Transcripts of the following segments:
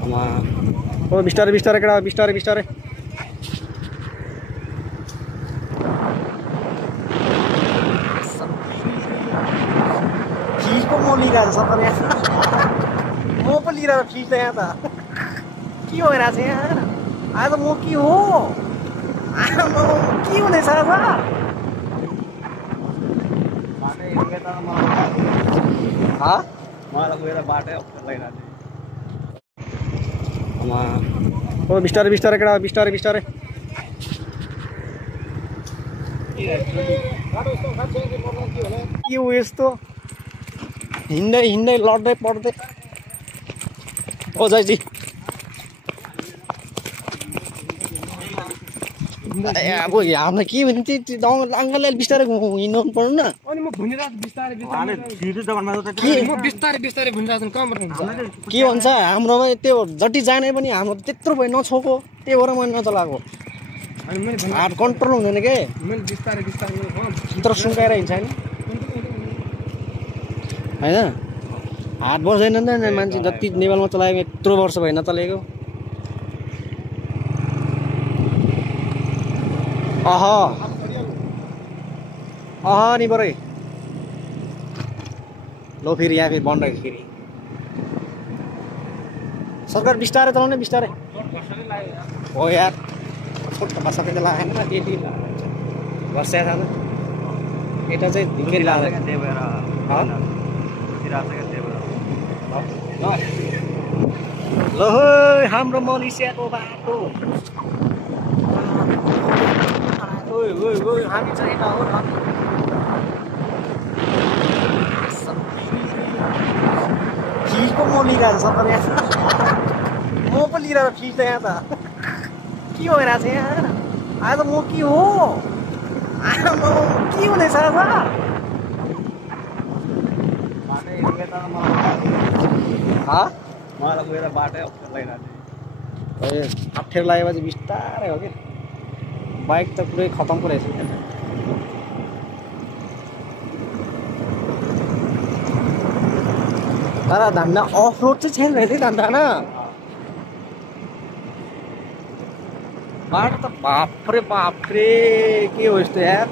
ओ बिस्तारै बिस्तारै केटा बिस्तारै बिस्तारै फिज पो म लिइरहेको छ सबै यहाँ म पो लिइरहेको फिज त यहाँ त के भइरहेको छ यहाँ आज म के हो के हुनेछ आज मलाई गएर बाटै अप्ठ्यारो लागिरहेको ओ बिस्तारै बिस्तारै केटा बिस्तारै बिस्तारै के हो यस्तो हिँड्दै हिँड्दै लड्दै पड्दै ओ जयजी अब हामीलाई के भने चाहिँ अङ्कलले बिस्तारै हिँड्नु पर्नु न अनि म भुनिरहेको बिस्तारै बिस्तारै भुनिरहेको के भन्छ हाम्रोमा त्यो जति जाने पनि हाम्रो त्यत्रो भयो नछोको त्यही भएर मैले नचलाएको हात कन्ट्रोल हुँदैन के मैले बिस्तारै भित्र सुन्काएर हिँड्छ होइन हात बस्दैन नि त मान्छे जति नेपालमा चलाएको यत्रो वर्ष भयो नचलेको नि बरै लो फेरि यहाँ फेरि बन्द रहेछ फेरि सरकार बिस्तारै चलाउने बिस्तारै हो यार छोटो सबैले लगाएन त्यति वर्ष यता चाहिँ ढिङ्गेरी लाग्छ त्यही भएर ल हाम्रो मलेसियाको बाटो हामी चाहिँ यता हो फिज पो म लिइरहेको छ सबै यहाँ म पो लिइरहेको फिज त यहाँ त के भइरहेको छ यहाँ आज म के हो के हुनेछ आज मलाई गएर बाटै अप्ठ्यारो लागिरहेको अप्ठ्यारो लागेपछि बिस्तारै हो कि बाइक त पुरै खतम पो रहेछ तर धन्दा अफ रोड चाहिँ छैन रहेछ धन्दा होइन बाटो त बाफ्रे बाफ्रे के हो यस्तो यार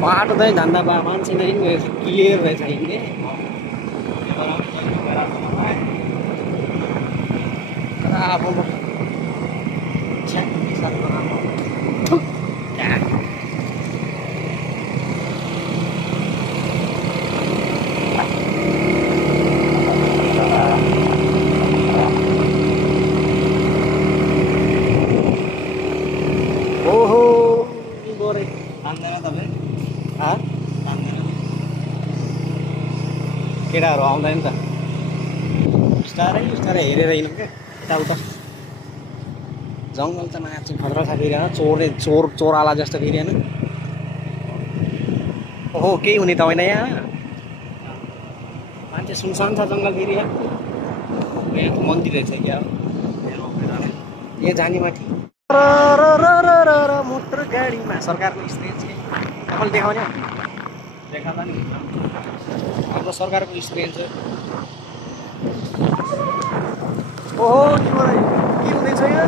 बाटो चाहिँ धन्दा मान्छे नै क्लियर रहेछ हिँड्ने अब ओहो गोरे केटाहरू आउँदैन त बिस्तारै बिस्तारै हेरेर हिँड्नु क्या यताउता जङ्गल त माथि खतरा छ फेरि चोराला जस्तो फेरि होइन ओहो केही हुने त होइन यहाँ मान्छे सुनसान छ जङ्गल फेरि यहाँ त मन्दिर रहेछ क्या यहाँ जाने माथि मोटर गाडीमा सरकारको स्ट्रेच के तपाईँले देखाउने देखा नि हाम्रो सरकारको स्ट्रेच ओहो के हुँदैछ यहाँ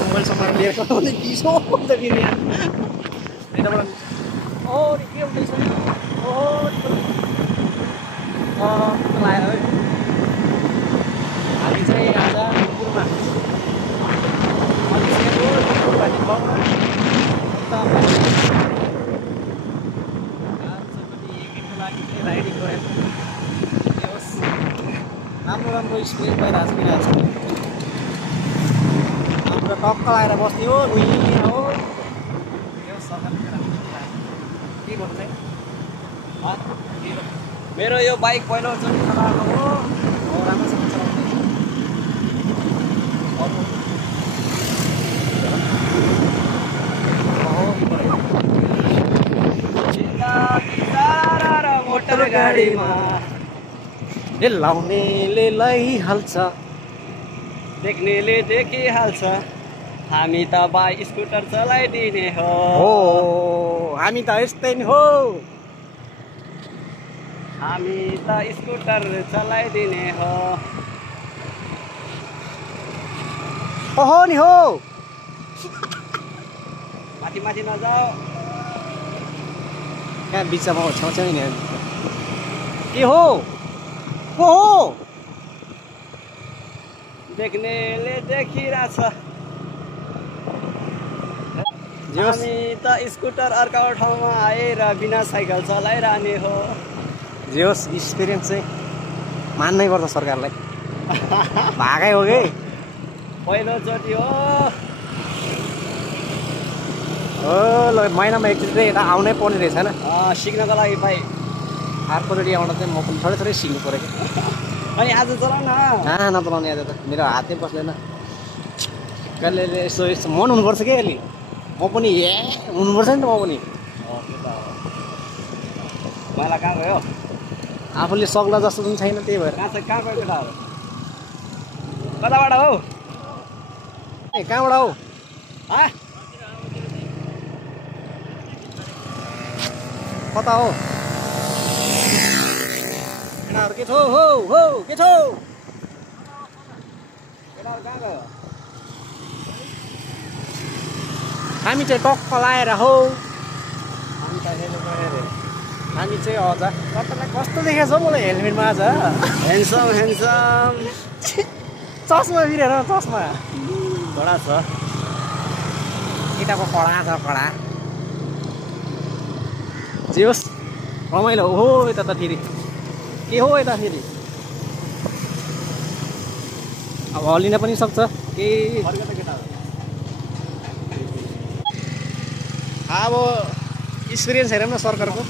मोबाइल सामान लिएर चिसो हुन्छ फेरि यहाँ यताबाट के हुँदैछ ओहो लाग्यो है हामी चाहिँ आज पुरमा राइडिङ गरेर राम्रो राम्रो स्पेस भइरहेको छ हाम्रो टक्क लगाएर बस्ने हो हो के भन्नु मेरो यो बाइक पहिलोचोटि चलाएको हो राम्रोसँग चलाउँदैछ मोटर गाडीमा लाउनेले लैहाल्छ देख्नेले देखिहाल्छ हामी त बाइक स्कुटर चलाइदिने हो हामी त यस्तै नि हो हामी त स्कुटर चलाइदिने हो। ओहो नि हो माथि माथि नजाऊ। कहाँ बिचमा हो छेउछेउ नि के हो को हो देख्नेले देखिरहेछ। जे होस् हामी त स्कुटर अर्को ठाउँमा आएर बिना साइकल चलाइरहने हो। जे होस् एक्सपिरियन्स चाहिँ मान्नै पर्छ सरकारलाई भागै हो कि पहिलोचोटि हो। हो ल महिनामा एकचोटि चाहिँ यता आउनै पर्ने रहेछ होइन सिक्नको लागि भाइ। अर्कोचोटि आउँदा चाहिँ म पनि थोरै थोरै सिक्नु पऱ्यो कि अनि आज चलाउ न। नचलाउने आज त मेरो हातै बस्दैन कहिले यसो यसो मन हुनुपर्छ कि अलि म पनि हुनुपर्छ नि त म पनि मलाई कहाँ गयो? आफूले सक्ला जस्तो पनि छैन त्यही भएर कहाँ गयो केटाहरू? कताबाट हो? ए कहाँबाट हो कता हो केटाहरू के छौ हो हो के छौ केटाहरू कहाँ गयो? हामी चाहिँ टक्क लाएर हो हामी त हेर्नु गयो अरे। हामी चाहिँ अझ तपाईँलाई कस्तो देखेको छ मलाई हेलमेटमा आज ह्यान्डसम ह्यान्डसम। चस्मा बिरेर चस्मा कडा छ। केटाको कडा छ कडा जे होस् रमाइलो हो यता त फेरि के हो यता फेरि अब हल्लिन पनि सक्छ केही फर्क त केटाहरू। अब एक्सपिरियन्स हेरौँ न सरकारको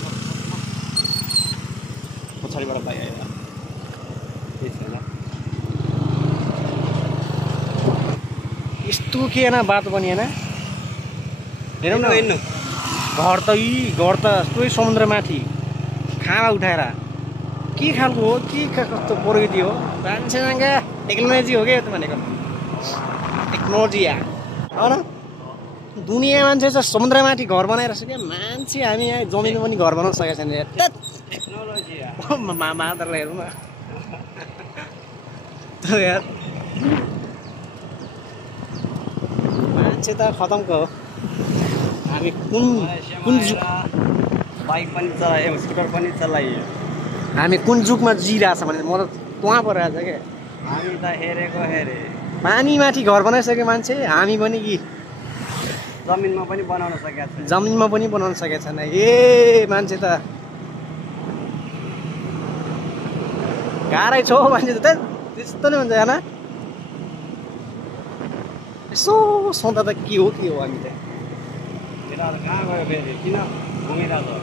पछाडिबाट भाइ आयो। केही छैन। यस्तो के होइन बाटो पनि होइन हेरौँ न हिँड्नु घर त यस्तै समुद्रमाथि खाना उठाएर के खालको हो के कस्तो प्रविधि हो मान्छेसँग टेक्नोलोजी हो क्या यो त भनेको टेक्नोलोजी हो न दुनियाँ मान्छे चाहिँ समुद्रमाथि घर बनाएर क्या मान्छे हामी यहाँ जमिनमा पनि घर बनाउन सकेको छैन टेक्नोलोजी मादरलाई हेरौँ न यार मान्छे त खतमको हो हामी कुन बाइक पनि चलायो स्कुटर पनि चलाइयो। हामी कुन जुगमा जिरहेछ भने म त तुवा परिरहेछ क्या हामी त हेरेको हेरे। पानीमाथि घर बनाइसक्यो मान्छे हामी पनि कि जमिनमा पनि बनाउन सकेको छैन। जमिनमा पनि बनाउन सकेको छैन ए मान्छे त गाह्रै छ हौ मान्छे त त्यस्तो नै हुन्छ होइन यसो सोच्दा त के हो हामी त केटाहरू कहाँ गयो फेरि किन घुमिरहेको?